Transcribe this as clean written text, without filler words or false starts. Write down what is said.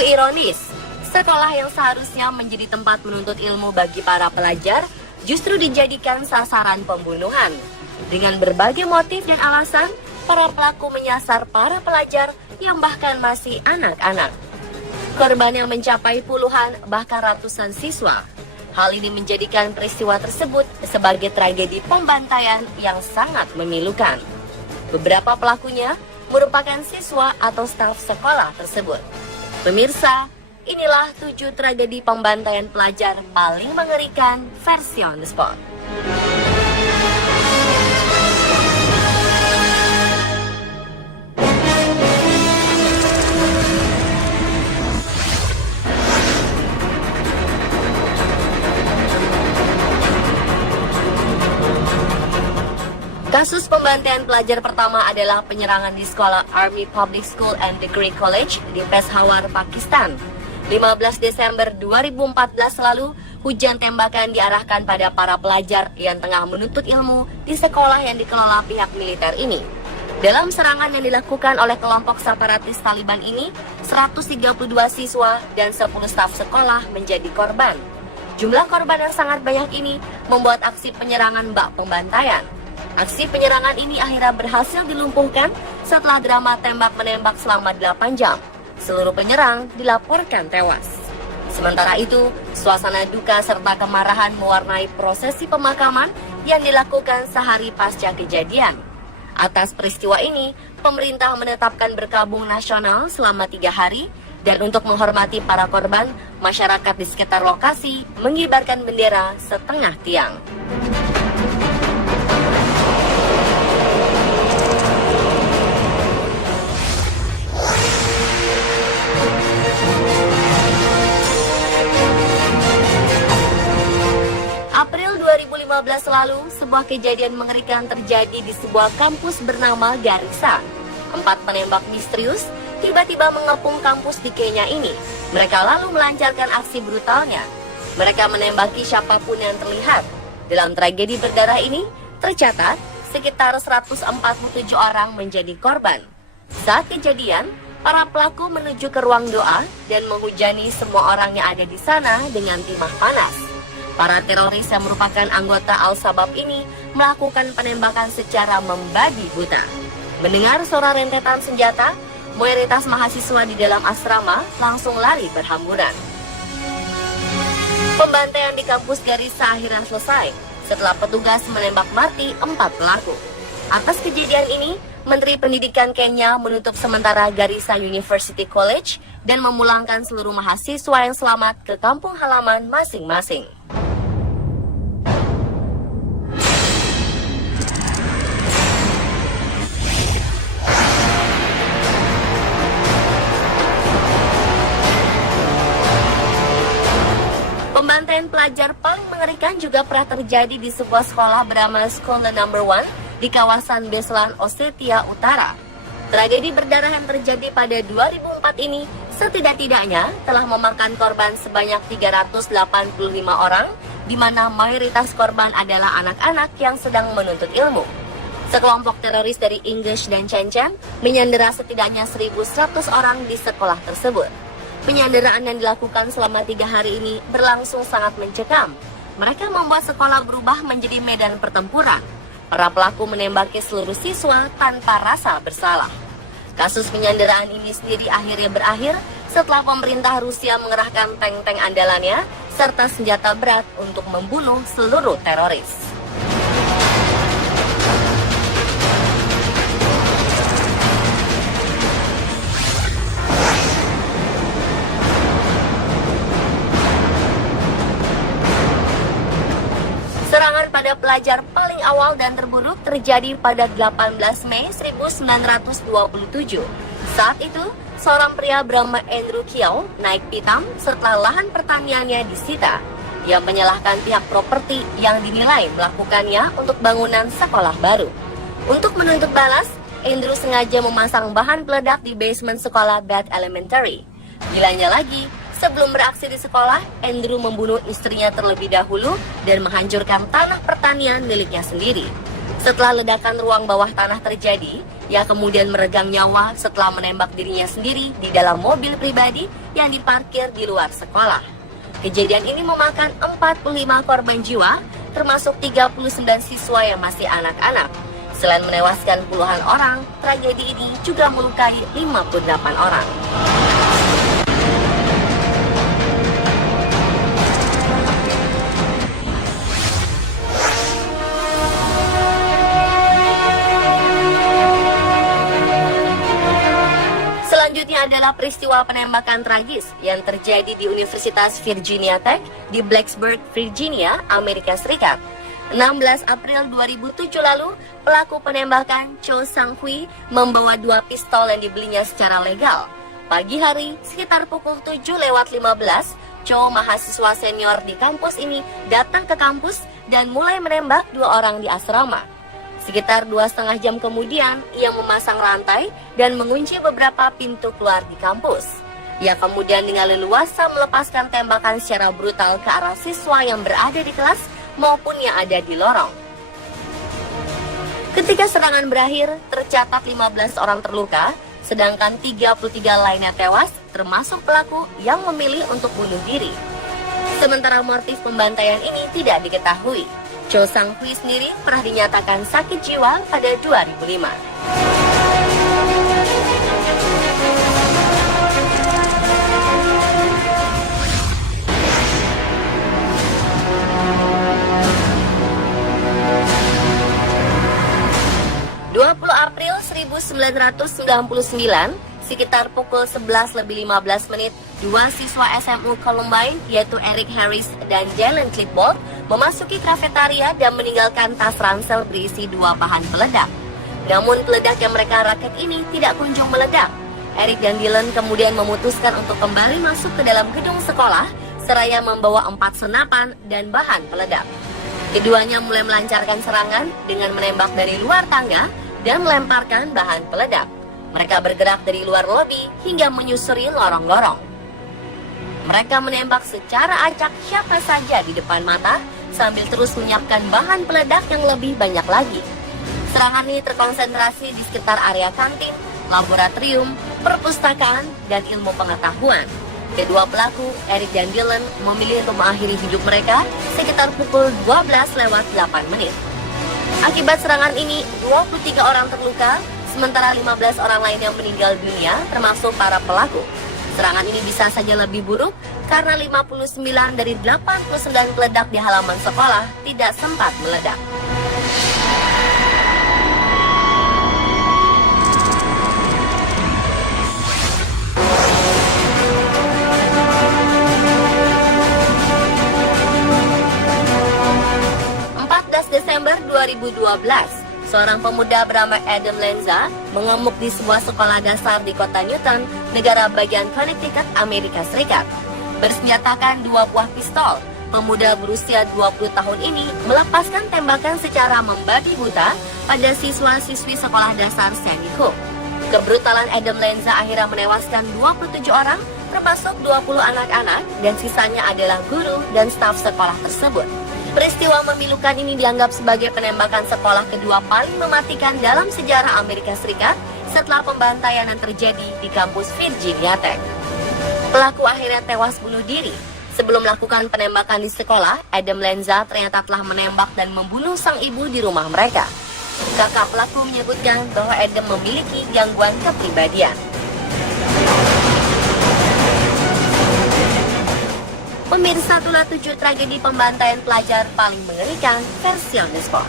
Sungguh ironis, sekolah yang seharusnya menjadi tempat menuntut ilmu bagi para pelajar justru dijadikan sasaran pembunuhan. Dengan berbagai motif dan alasan, para pelaku menyasar para pelajar yang bahkan masih anak-anak. Korban yang mencapai puluhan bahkan ratusan siswa. Hal ini menjadikan peristiwa tersebut sebagai tragedi pembantaian yang sangat memilukan. Beberapa pelakunya merupakan siswa atau staf sekolah tersebut. Pemirsa, inilah 7 tragedi pembantaian pelajar paling mengerikan versi On The Spot. Kasus pembantaian pelajar pertama adalah penyerangan di sekolah Army Public School and Degree College di Peshawar, Pakistan. 15 Desember 2014 lalu, hujan tembakan diarahkan pada para pelajar yang tengah menuntut ilmu di sekolah yang dikelola pihak militer ini. Dalam serangan yang dilakukan oleh kelompok separatis Taliban ini, 132 siswa dan 10 staf sekolah menjadi korban. Jumlah korban yang sangat banyak ini membuat aksi penyerangan bak pembantaian. Aksi penyerangan ini akhirnya berhasil dilumpuhkan setelah drama tembak-menembak selama 8 jam. Seluruh penyerang dilaporkan tewas. Sementara itu, suasana duka serta kemarahan mewarnai prosesi pemakaman yang dilakukan sehari pasca kejadian. Atas peristiwa ini, pemerintah menetapkan berkabung nasional selama 3 hari dan untuk menghormati para korban, masyarakat di sekitar lokasi mengibarkan bendera setengah tiang. April 2015 lalu, sebuah kejadian mengerikan terjadi di sebuah kampus bernama Garissa. 4 penembak misterius tiba-tiba mengepung kampus di Kenya ini. Mereka lalu melancarkan aksi brutalnya. Mereka menembaki siapapun yang terlihat. Dalam tragedi berdarah ini, tercatat sekitar 147 orang menjadi korban. Saat kejadian, para pelaku menuju ke ruang doa dan menghujani semua orang yang ada di sana dengan timah panas. Para teroris yang merupakan anggota Al-Shabaab ini melakukan penembakan secara membabi buta. Mendengar suara rentetan senjata, mayoritas mahasiswa di dalam asrama langsung lari berhamburan. Pembantaian di kampus Garissa akhirnya selesai setelah petugas menembak mati 4 pelaku. Atas kejadian ini, Menteri Pendidikan Kenya menutup sementara Garissa University College dan memulangkan seluruh mahasiswa yang selamat ke kampung halaman masing-masing. Pembantaian pelajar paling mengerikan juga pernah terjadi di sebuah sekolah bernama School No. 1 di kawasan Beslan, Ossetia Utara. Tragedi berdarah yang terjadi pada 2004 ini setidak-tidaknya telah memakan korban sebanyak 385 orang, di mana mayoritas korban adalah anak-anak yang sedang menuntut ilmu. Sekelompok teroris dari English dan Chechen menyandera setidaknya 1.100 orang di sekolah tersebut. Penyanderaan yang dilakukan selama 3 hari ini berlangsung sangat mencekam. Mereka membuat sekolah berubah menjadi medan pertempuran. Para pelaku menembaki seluruh siswa tanpa rasa bersalah. Kasus penyanderaan ini sendiri akhirnya berakhir setelah pemerintah Rusia mengerahkan tank-tank andalannya serta senjata berat untuk membunuh seluruh teroris. Serangan pada pelajar paling awal dan terburuk terjadi pada 18 Mei 1927. Saat itu, seorang pria bernama Andrew Kiao naik pitam setelah lahan pertaniannya disita. Dia menyalahkan pihak properti yang dinilai melakukannya untuk bangunan sekolah baru. Untuk menuntut balas, Andrew sengaja memasang bahan peledak di basement sekolah Bath Elementary. Gilanya lagi, sebelum beraksi di sekolah, Andrew membunuh istrinya terlebih dahulu dan menghancurkan tanah pertanian miliknya sendiri. Setelah ledakan ruang bawah tanah terjadi, ia kemudian meregang nyawa setelah menembak dirinya sendiri di dalam mobil pribadi yang diparkir di luar sekolah. Kejadian ini memakan 45 korban jiwa, termasuk 39 siswa yang masih anak-anak. Selain menewaskan puluhan orang, tragedi ini juga melukai 58 orang. Selanjutnya adalah peristiwa penembakan tragis yang terjadi di Universitas Virginia Tech di Blacksburg, Virginia, Amerika Serikat. 16 April 2007 lalu, pelaku penembakan Cho Sang-hui membawa 2 pistol yang dibelinya secara legal. Pagi hari, sekitar pukul 7:15, Cho, mahasiswa senior di kampus ini, datang ke kampus dan mulai menembak 2 orang di asrama. Sekitar 2,5 jam kemudian, ia memasang rantai dan mengunci beberapa pintu keluar di kampus. Ia kemudian dengan leluasa melepaskan tembakan secara brutal ke arah siswa yang berada di kelas maupun yang ada di lorong. Ketika serangan berakhir, tercatat 15 orang terluka, sedangkan 33 lainnya tewas, termasuk pelaku yang memilih untuk bunuh diri. Sementara motif pembantaian ini tidak diketahui. Cho Sang-hui sendiri pernah dinyatakan sakit jiwa pada 2005. April 1999, sekitar pukul 11:15, 2 siswa SMU Columbine, yaitu Eric Harris dan Jalen Clipboard, memasuki kafetaria dan meninggalkan tas ransel berisi 2 bahan peledak. Namun peledak yang mereka rakit ini tidak kunjung meledak. Eric dan Dylan kemudian memutuskan untuk kembali masuk ke dalam gedung sekolah, seraya membawa 4 senapan dan bahan peledak. Keduanya mulai melancarkan serangan dengan menembak dari luar tangga dan melemparkan bahan peledak. Mereka bergerak dari luar lobi hingga menyusuri lorong-lorong. Mereka menembak secara acak siapa saja di depan mata sambil terus menyiapkan bahan peledak yang lebih banyak lagi. Serangan ini terkonsentrasi di sekitar area kantin, laboratorium, perpustakaan, dan ilmu pengetahuan. Kedua pelaku, Eric dan Dylan, memilih untuk mengakhiri hidup mereka sekitar pukul 12:08. Akibat serangan ini, 23 orang terluka, sementara 15 orang lain yang meninggal dunia, termasuk para pelaku. Serangan ini bisa saja lebih buruk karena 59 dari 89 peledak di halaman sekolah tidak sempat meledak. Desember 2012, seorang pemuda bernama Adam Lanza mengamuk di sebuah sekolah dasar di kota Newton, negara bagian Connecticut, Amerika Serikat. Bersenjatakan 2 buah pistol, pemuda berusia 20 tahun ini melepaskan tembakan secara membabi buta pada siswa-siswi sekolah dasar Sandy Hook. Kebrutalan Adam Lanza akhirnya menewaskan 27 orang, termasuk 20 anak-anak, dan sisanya adalah guru dan staf sekolah tersebut. Peristiwa memilukan ini dianggap sebagai penembakan sekolah kedua paling mematikan dalam sejarah Amerika Serikat setelah pembantaian yang terjadi di kampus Virginia Tech. Pelaku akhirnya tewas bunuh diri. Sebelum melakukan penembakan di sekolah, Adam Lanza ternyata telah menembak dan membunuh sang ibu di rumah mereka. Kakak pelaku menyebutkan bahwa Adam memiliki gangguan kepribadian. Pemirsa, itulah 7 tragedi pembantaian pelajar paling mengerikan versi On The Spot.